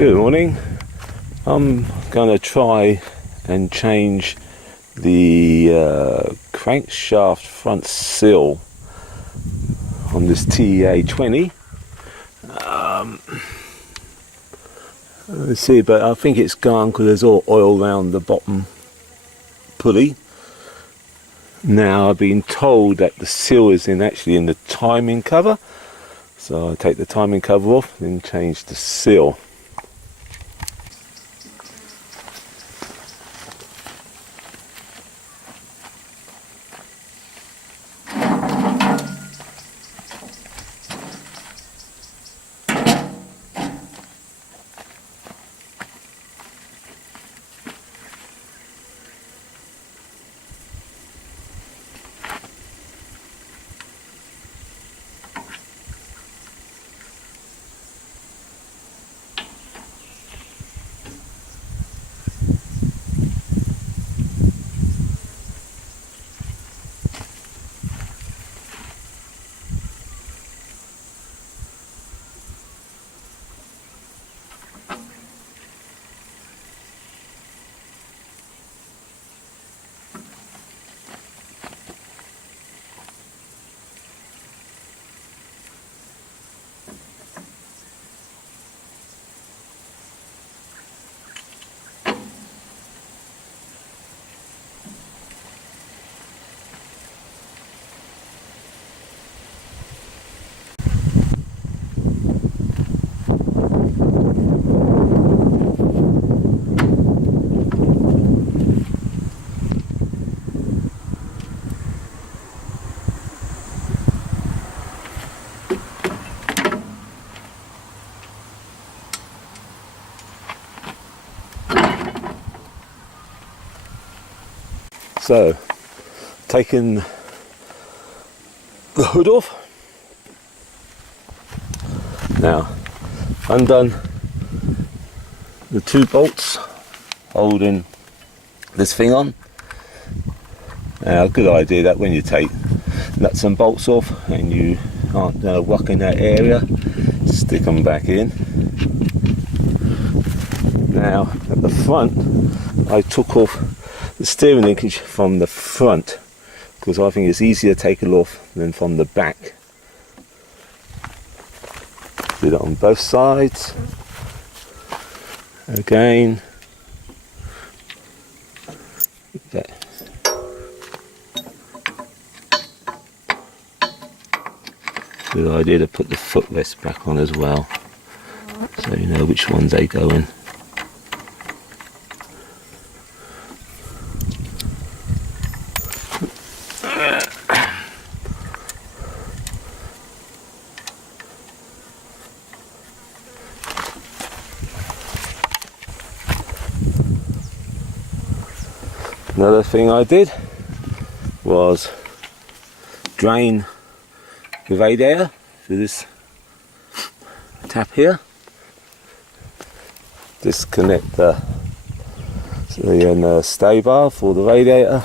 Good morning. I'm going to try and change the crankshaft front sill on this TEA20. Let's see, but I think it's gone because there's all oil around the bottom pulley. Now I've been told that the seal is actually in the timing cover, so I'll take the timing cover off and change the seal. So, taking the hood off. Now, undone the two bolts holding this thing on. Now, good idea that when you take nuts and bolts off and you aren't working that area, stick them back in. Now, at the front, I took off the steering linkage from the front because I think it's easier to take it off than from the back. Do that on both sides. Again. Okay. Good idea to put the footrest back on as well, so you know which ones they go in. Another thing I did was drain the radiator through this tap here. Disconnect the stay bar for the radiator,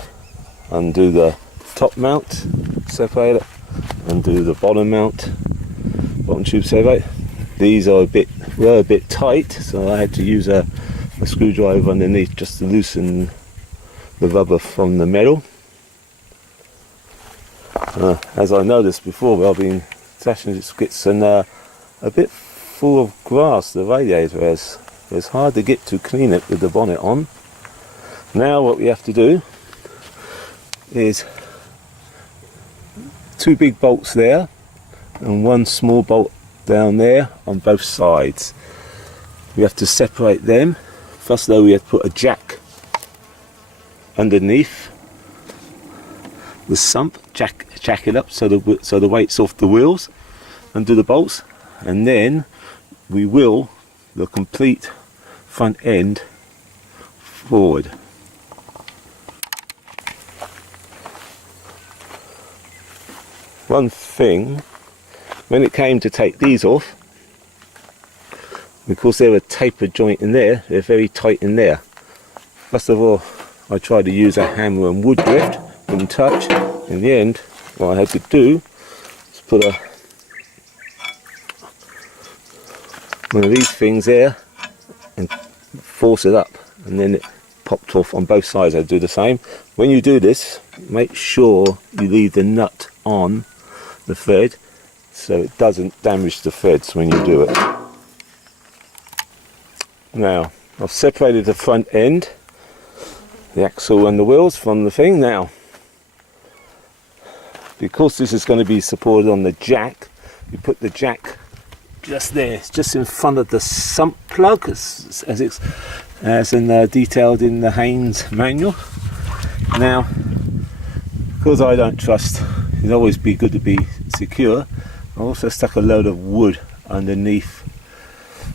undo the top mount separator, undo the bottom mount, bottom tube separator. These are were a bit tight, so I had to use a screwdriver underneath just to loosen the rubber from the metal. As I noticed before, I've been attaching skits and a bit full of grass, the radiator has. It's hard to get to clean it with the bonnet on. Now what we have to do is two big bolts there and one small bolt down there on both sides. We have to separate them. First though, we have to put a jack underneath the sump, jack it up so the weight's off the wheels, undo the bolts, and then we wheel the complete front end forward. One thing, when it came to take these off, because they're a tapered joint in there, they're very tight in there. First of all, I tried to use a hammer and wood drift, couldn't touch. In the end, what I had to do is put one of these things there force it up, and then it popped off on both sides. I do the same. When you do this, make sure you leave the nut on the thread so it doesn't damage the threads when you do it. Now I've separated the front end, the axle and the wheels from the thing. Now because this is going to be supported on the jack, you put the jack just there. It's just in front of the sump plug, as it's detailed in the Haynes manual. Now, because I don't trust, it'd always be good to be secure, I also stuck a load of wood underneath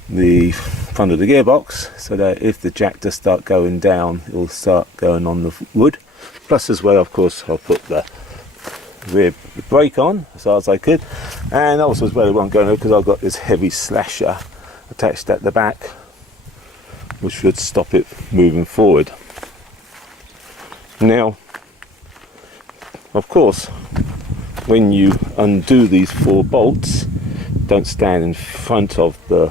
the front of the gearbox, so that if the jack does start going down, it will start going on the wood. Plus, as well, of course, I'll put the rear brake on as hard as I could, and also as well it won't go in because I've got this heavy slasher attached at the back which should stop it moving forward. Now of course when you undo these 4 bolts, don't stand in front of the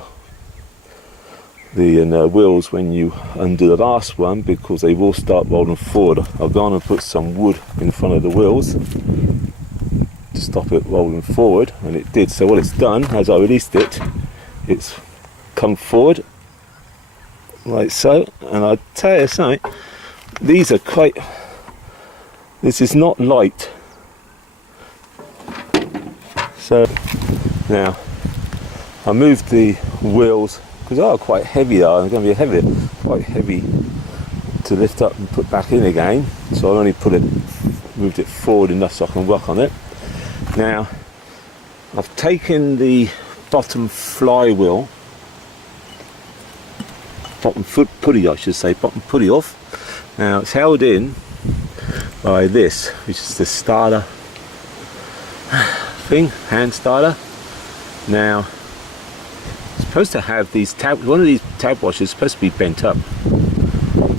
wheels when you undo the last one, because they will start rolling forward. I've gone and put some wood in front of the wheels to stop it rolling forward, and it did. So what it's done, as I released it, it's come forward like so. And I'll tell you something, these are quite, this is not light. So now I moved the wheels because they are quite heavy. They're going to be quite heavy to lift up and put back in again. So I only moved it forward enough so I can work on it. Now I've taken the bottom flywheel, bottom pulley I should say, bottom pulley off. Now it's held in by this, which is the starter thing, hand starter. Now it's supposed to have these one of these tab washers is supposed to be bent up,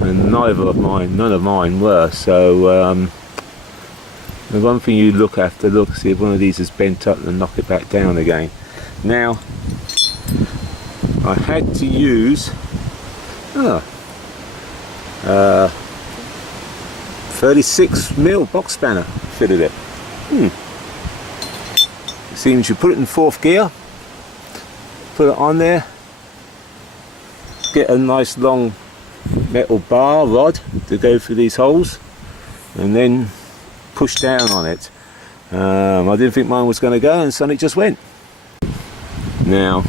and none of mine were. So the one thing you see if one of these is bent up and knock it back down again. Now I had to use 36mm box spanner fitted it. It seems you put it in 4th gear, put it on there, get a nice long metal bar rod to go through these holes, and then push down on it. I didn't think mine was going to go, and suddenly it just went. Now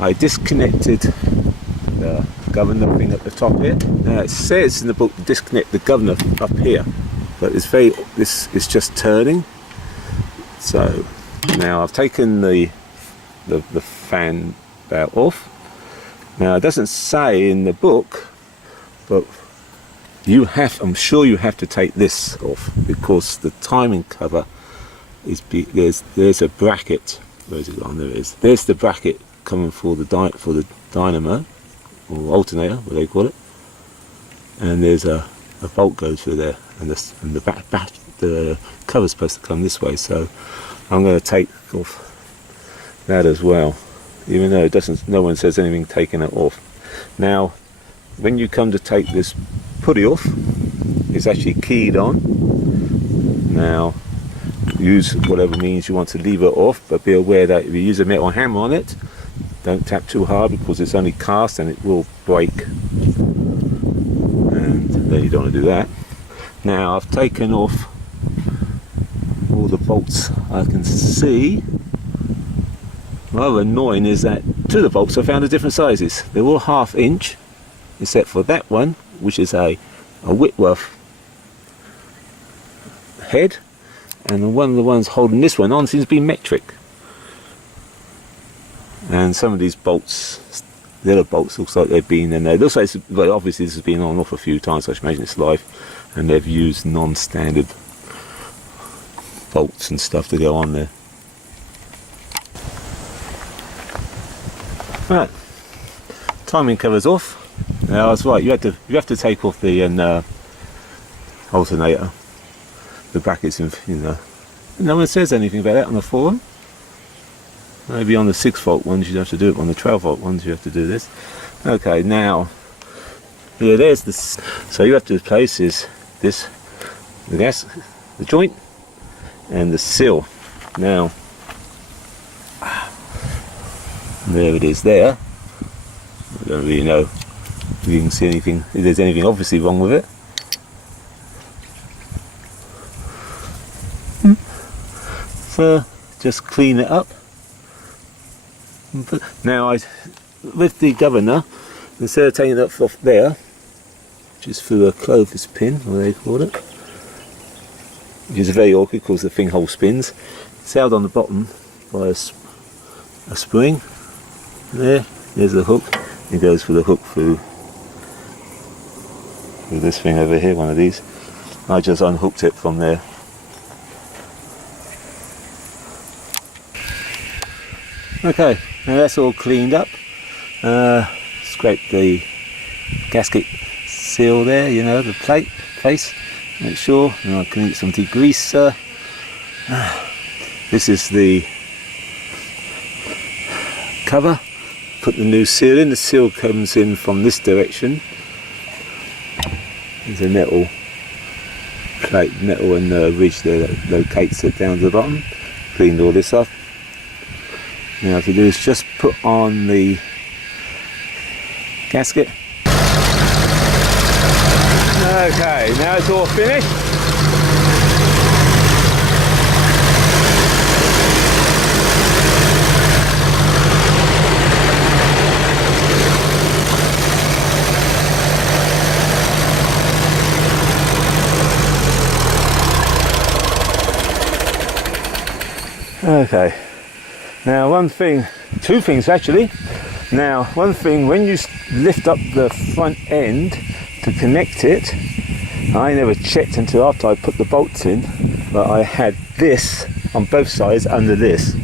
I disconnected the governor thing at the top here. Now it says in the book to disconnect the governor up here, but this is just turning. So now I've taken the fan belt off. Now it doesn't say in the book, but I'm sure you have to take this off, because the timing cover is there's a bracket. Where is it gone? There it is. There's the bracket coming for the dynamo or alternator, what they call it, and there's a bolt goes through there, and the cover's supposed to come this way. So I'm going to take off that as well, even though no one says anything taking it off. Now when you come to take this pulley off, it's actually keyed on. Now use whatever means you want to leave it off, but be aware that if you use a metal hammer on it, don't tap too hard, because it's only cast and it will break, and then you don't want to do that. Now I've taken off all the bolts I can see. Rather annoying is that 2 of the bolts I found are different sizes. They're all 1/2 inch, except for that one, which is a Whitworth head, and one of the ones holding this one on seems to be metric. And some of these bolts, the other bolts, looks like they've been in there. It looks like well, obviously this has been on and off a few times, so I should imagine it's live, and they've used non-standard bolts and stuff to go on there. Right, timing cover's off. Now I was right. You have to take off the alternator, the brackets, and no one says anything about that on the forum. Maybe on the 6-volt ones you'd have to do it, on the 12-volt ones you have to do this. Okay, now, yeah, there's the, so you have to replace this, the gas, the joint, and the seal. Now, there it is there. I don't really know if you can see anything, if there's anything obviously wrong with it. So, just clean it up. Now, with the governor, instead of taking it off there, just through a clovis pin, what they call it, which is very awkward because the thing hole spins. It's held on the bottom by a spring. There's the hook. It goes for the hook through this thing over here, one of these. I just unhooked it from there. Okay, now that's all cleaned up. Scrape the gasket seal there, you know, the plate face. Make sure, and I can get some degreaser. This is the cover. Put the new seal in. The seal comes in from this direction. There's a metal plate, metal and ridge there that locates it down to the bottom. Cleaned all this up. Now what you do is just put on the gasket. Okay, now it's all finished. Okay, now one thing, two things actually. Now one thing, when you lift up the front end to connect it, I never checked until after I put the bolts in, but I had this on both sides under this,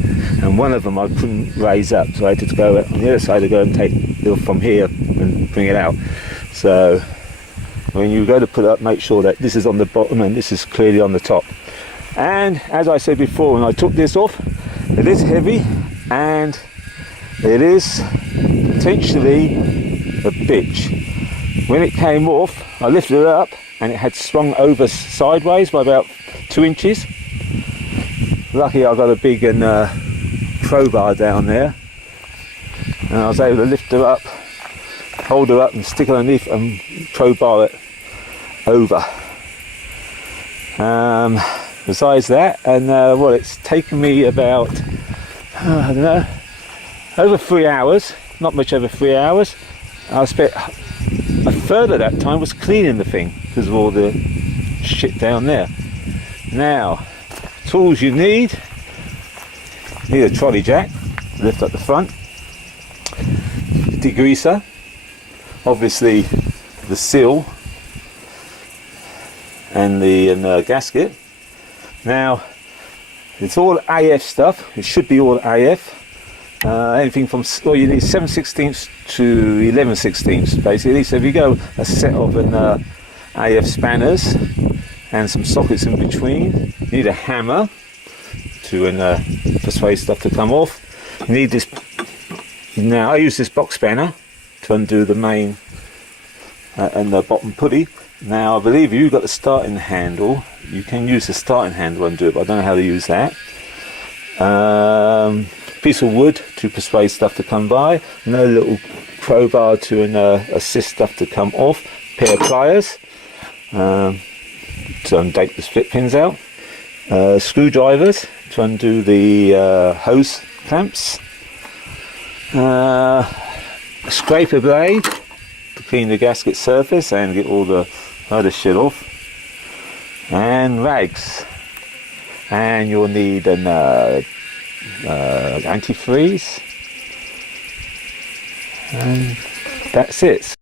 and one of them I couldn't raise up, so I had to go on the other side to go and take it from here and bring it out. So when you go to put it up, make sure that this is on the bottom and this is clearly on the top. And as I said before, when I took this off, it is heavy and it is potentially a bitch. When it came off, I lifted it up and it had swung over sideways by about 2 inches. Lucky I got a big crowbar down there, and I was able to lift her up, hold her up and stick her underneath and crowbar it over. Besides that, and well, it's taken me about, I don't know, over 3 hours, not much over 3 hours. I spent a third of that time was cleaning the thing because of all the shit down there. Now, tools you need a trolley jack to lift up the front, degreaser, obviously the seal and the gasket. Now, it's all AF stuff. It should be all AF. Anything from, well, you need 7/16 to 11/16 basically. So if you go a set of AF spanners and some sockets in between, you need a hammer to persuade stuff to come off. You need this. Now I use this box spanner to undo the main and the bottom pulley. Now I believe you've got the starting handle. You can use the starting handle and do it, but I don't know how to use that. Piece of wood to persuade stuff to come by. Another little crowbar to assist stuff to come off. Pair of pliers to undate the split pins out. Screwdrivers to undo the hose clamps. A scraper blade to clean the gasket surface and get all the other shit off, and rags, and you'll need an antifreeze, and that's it.